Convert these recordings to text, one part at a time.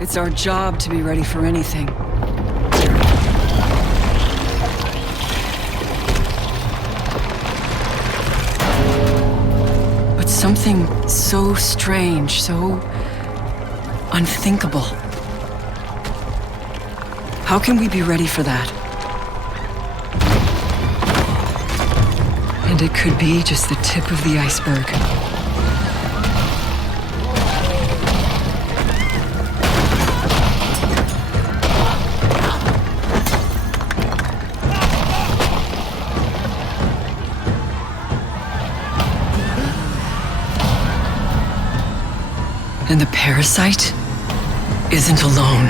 It's our job to be ready for anything. But something so strange, so unthinkable. How can we be ready for that? And it could be just the tip of the iceberg. And the parasite isn't alone.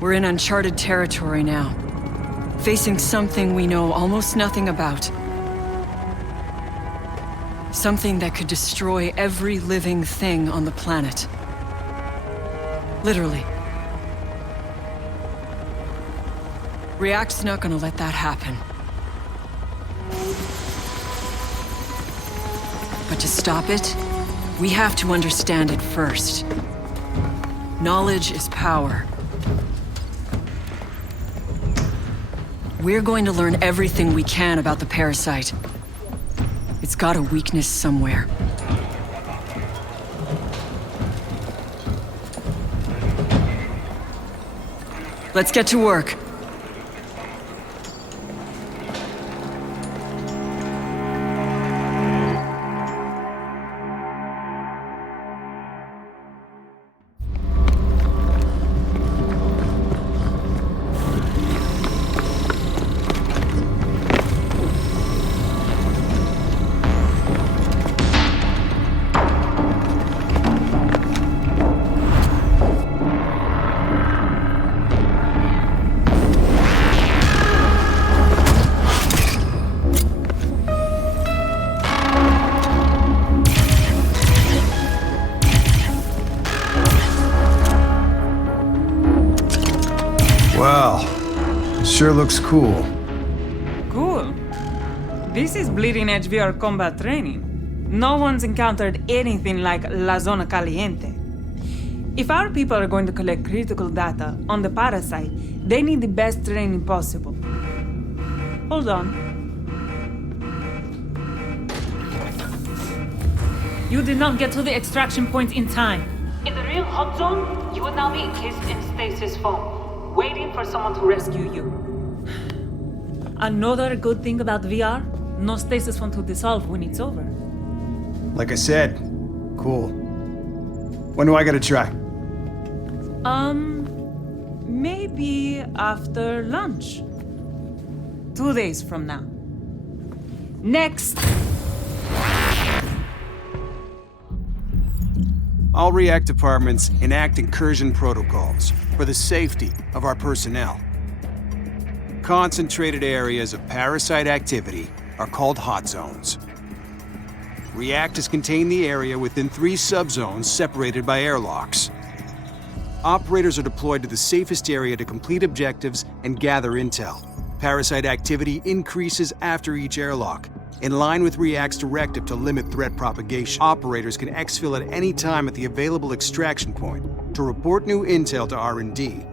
We're in uncharted territory now, facing something we know almost nothing about. Something that could destroy every living thing on the planet. Literally. React's not gonna let that happen. But to stop it, we have to understand it first. Knowledge is power. We're going to learn everything we can about the parasite. It's got a weakness somewhere. Let's get to work. Well, it sure looks cool. Cool. This is bleeding-edge VR combat training. No one's encountered anything like La Zona Caliente. If our people are going to collect critical data on the parasite, they need the best training possible. Hold on. You did not get to the extraction point in time. In the real hot zone, you would now be encased in stasis foam, waiting for someone to rescue you. Another good thing about VR, no stasis foam to dissolve when it's over. Like I said, cool. When do I gotta try? Maybe after lunch. 2 days from now. Next! All React departments enact incursion protocols for the safety of our personnel. Concentrated areas of parasite activity are called hot zones. React has contained the area within 3 subzones separated by airlocks. Operators are deployed to the safest area to complete objectives and gather intel. Parasite activity increases after each airlock, in line with React's directive to limit threat propagation. Operators can exfil at any time at the available extraction point to report new intel to R&D.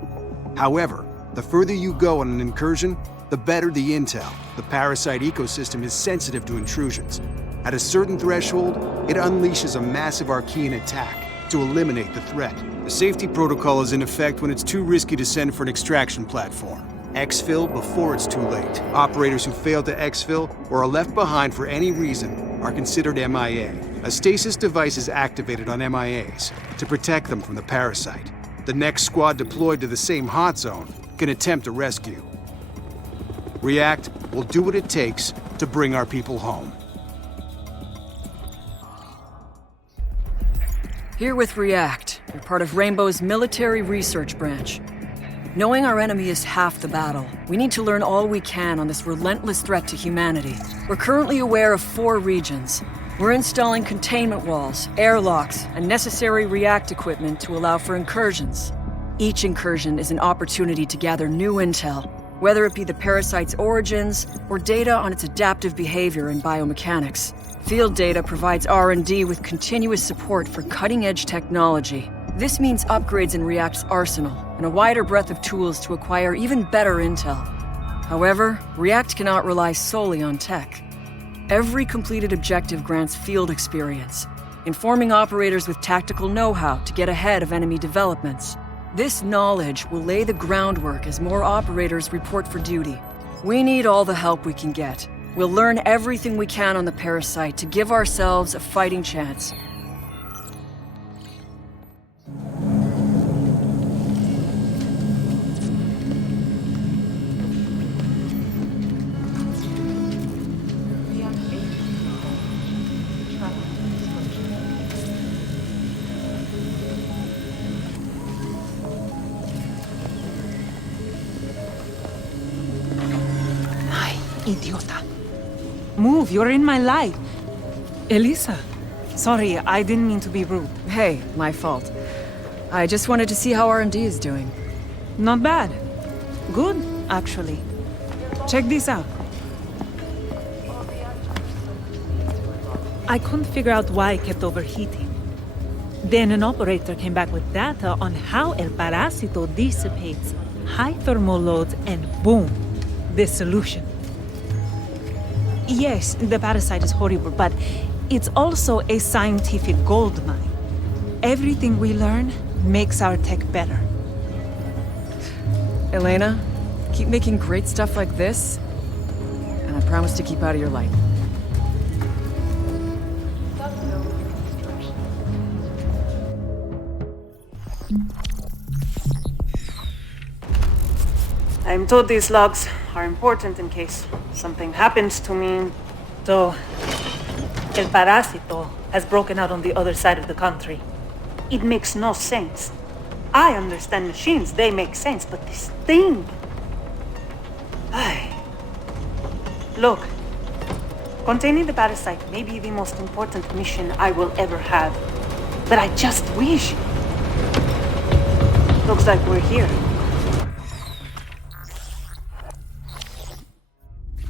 However, the further you go on an incursion, the better the intel. The parasite ecosystem is sensitive to intrusions. At a certain threshold, it unleashes a massive arcane attack to eliminate the threat. The safety protocol is in effect when it's too risky to send for an extraction platform. Exfil before it's too late. Operators who fail to exfil or are left behind for any reason are considered MIA. A stasis device is activated on MIAs to protect them from the parasite. The next squad deployed to the same hot zone can attempt a rescue. React will do what it takes to bring our people home. Here with React, we're part of Rainbow's military research branch. Knowing our enemy is half the battle, we need to learn all we can on this relentless threat to humanity. We're currently aware of 4 regions. We're installing containment walls, airlocks, and necessary React equipment to allow for incursions. Each incursion is an opportunity to gather new intel, whether it be the parasite's origins or data on its adaptive behavior and biomechanics. Field data provides R&D with continuous support for cutting-edge technology. This means upgrades in React's arsenal and a wider breadth of tools to acquire even better intel. However, React cannot rely solely on tech. Every completed objective grants field experience, informing operators with tactical know-how to get ahead of enemy developments. This knowledge will lay the groundwork as more operators report for duty. We need all the help we can get. We'll learn everything we can on the parasite to give ourselves a fighting chance. Idiota. Move, you're in my light. Elisa. Sorry, I didn't mean to be rude. Hey, my fault. I just wanted to see how R&D is doing. Not bad. Good, actually. Check this out. I couldn't figure out why it kept overheating. Then an operator came back with data on how El Parásito dissipates high thermal loads and boom, the solution. Yes, the parasite is horrible, but it's also a scientific gold mine. Everything we learn makes our tech better. Elena, keep making great stuff like this, and I promise to keep out of your light. I'm told these logs are important in case something happens to me. So, El Parásito has broken out on the other side of the country. It makes no sense. I understand machines, they make sense, but this thing... Look, containing the parasite may be the most important mission I will ever have. But I just wish... Looks like we're here.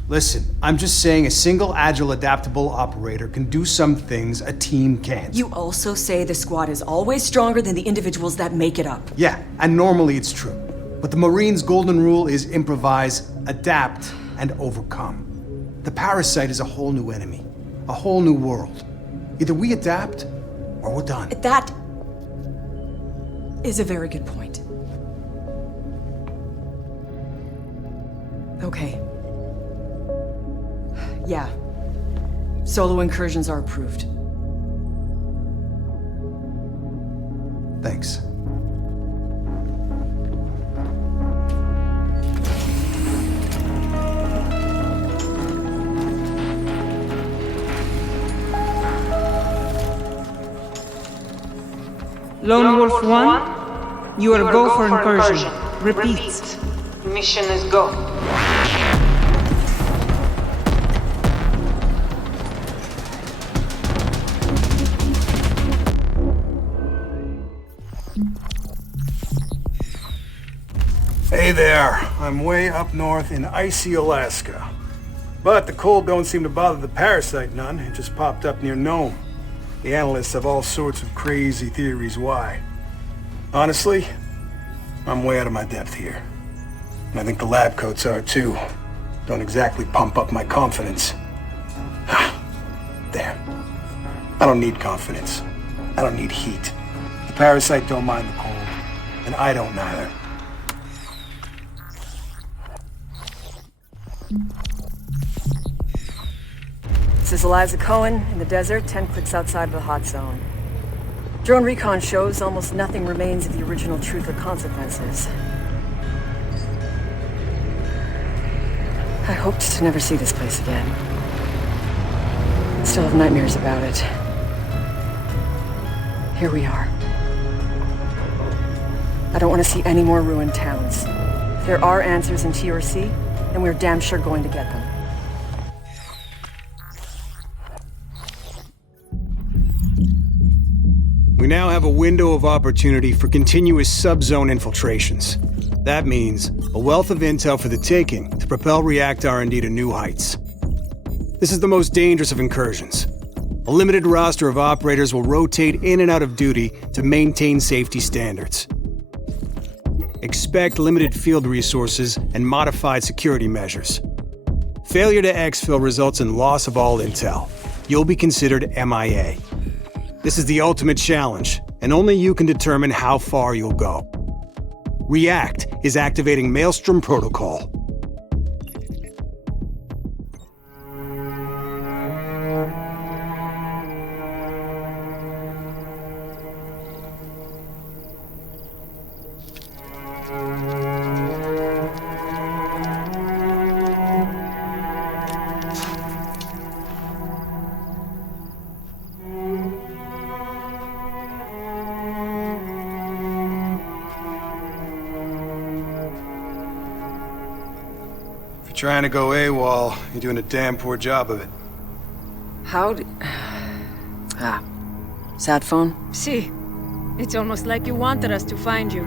Listen, I'm just saying a single agile adaptable operator can do some things a team can't. You also say the squad is always stronger than the individuals that make it up. Yeah, and normally it's true. But the Marines' golden rule is improvise, adapt, and overcome. The parasite is a whole new enemy, a whole new world. Either we adapt, or we're done. That is a very good point. Okay. Yeah. Solo incursions are approved. Thanks. Lone Wolf 1, you are go for incursion. Repeat. Mission is go. Hey there, I'm way up north in icy Alaska. But the cold don't seem to bother the parasite none. It just popped up near Nome. The analysts have all sorts of crazy theories why. Honestly, I'm way out of my depth here. And I think the lab coats are too. Don't exactly pump up my confidence. There. I don't need confidence. I don't need heat. The parasite don't mind the cold. And I don't neither. This is Eliza Cohen in the desert, 10 clicks outside of the hot zone. Drone recon shows almost nothing remains of the original Truth or Consequences. I hoped to never see this place again. Still have nightmares about it. Here we are. I don't want to see any more ruined towns. If there are answers in TRC, then we're damn sure going to get them. We now have a window of opportunity for continuous sub-zone infiltrations. That means a wealth of intel for the taking to propel React R&D to new heights. This is the most dangerous of incursions. A limited roster of operators will rotate in and out of duty to maintain safety standards. Expect limited field resources and modified security measures. Failure to exfil results in loss of all intel. You'll be considered MIA. This is the ultimate challenge, and only you can determine how far you'll go. React is activating Maelstrom Protocol. Trying to go AWOL, you're doing a damn poor job of it. Sat phone? See, it's almost like you wanted us to find you.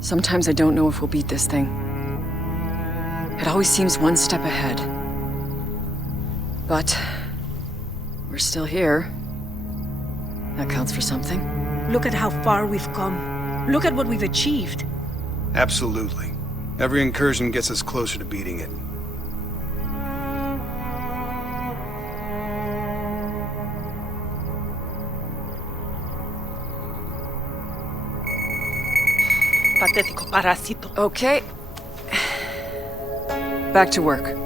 Sometimes I don't know if we'll beat this thing. It always seems one step ahead. But we're still here. That counts for something. Look at how far we've come. Look at what we've achieved. Absolutely. Every incursion gets us closer to beating it. Patético parásito. Okay. Back to work.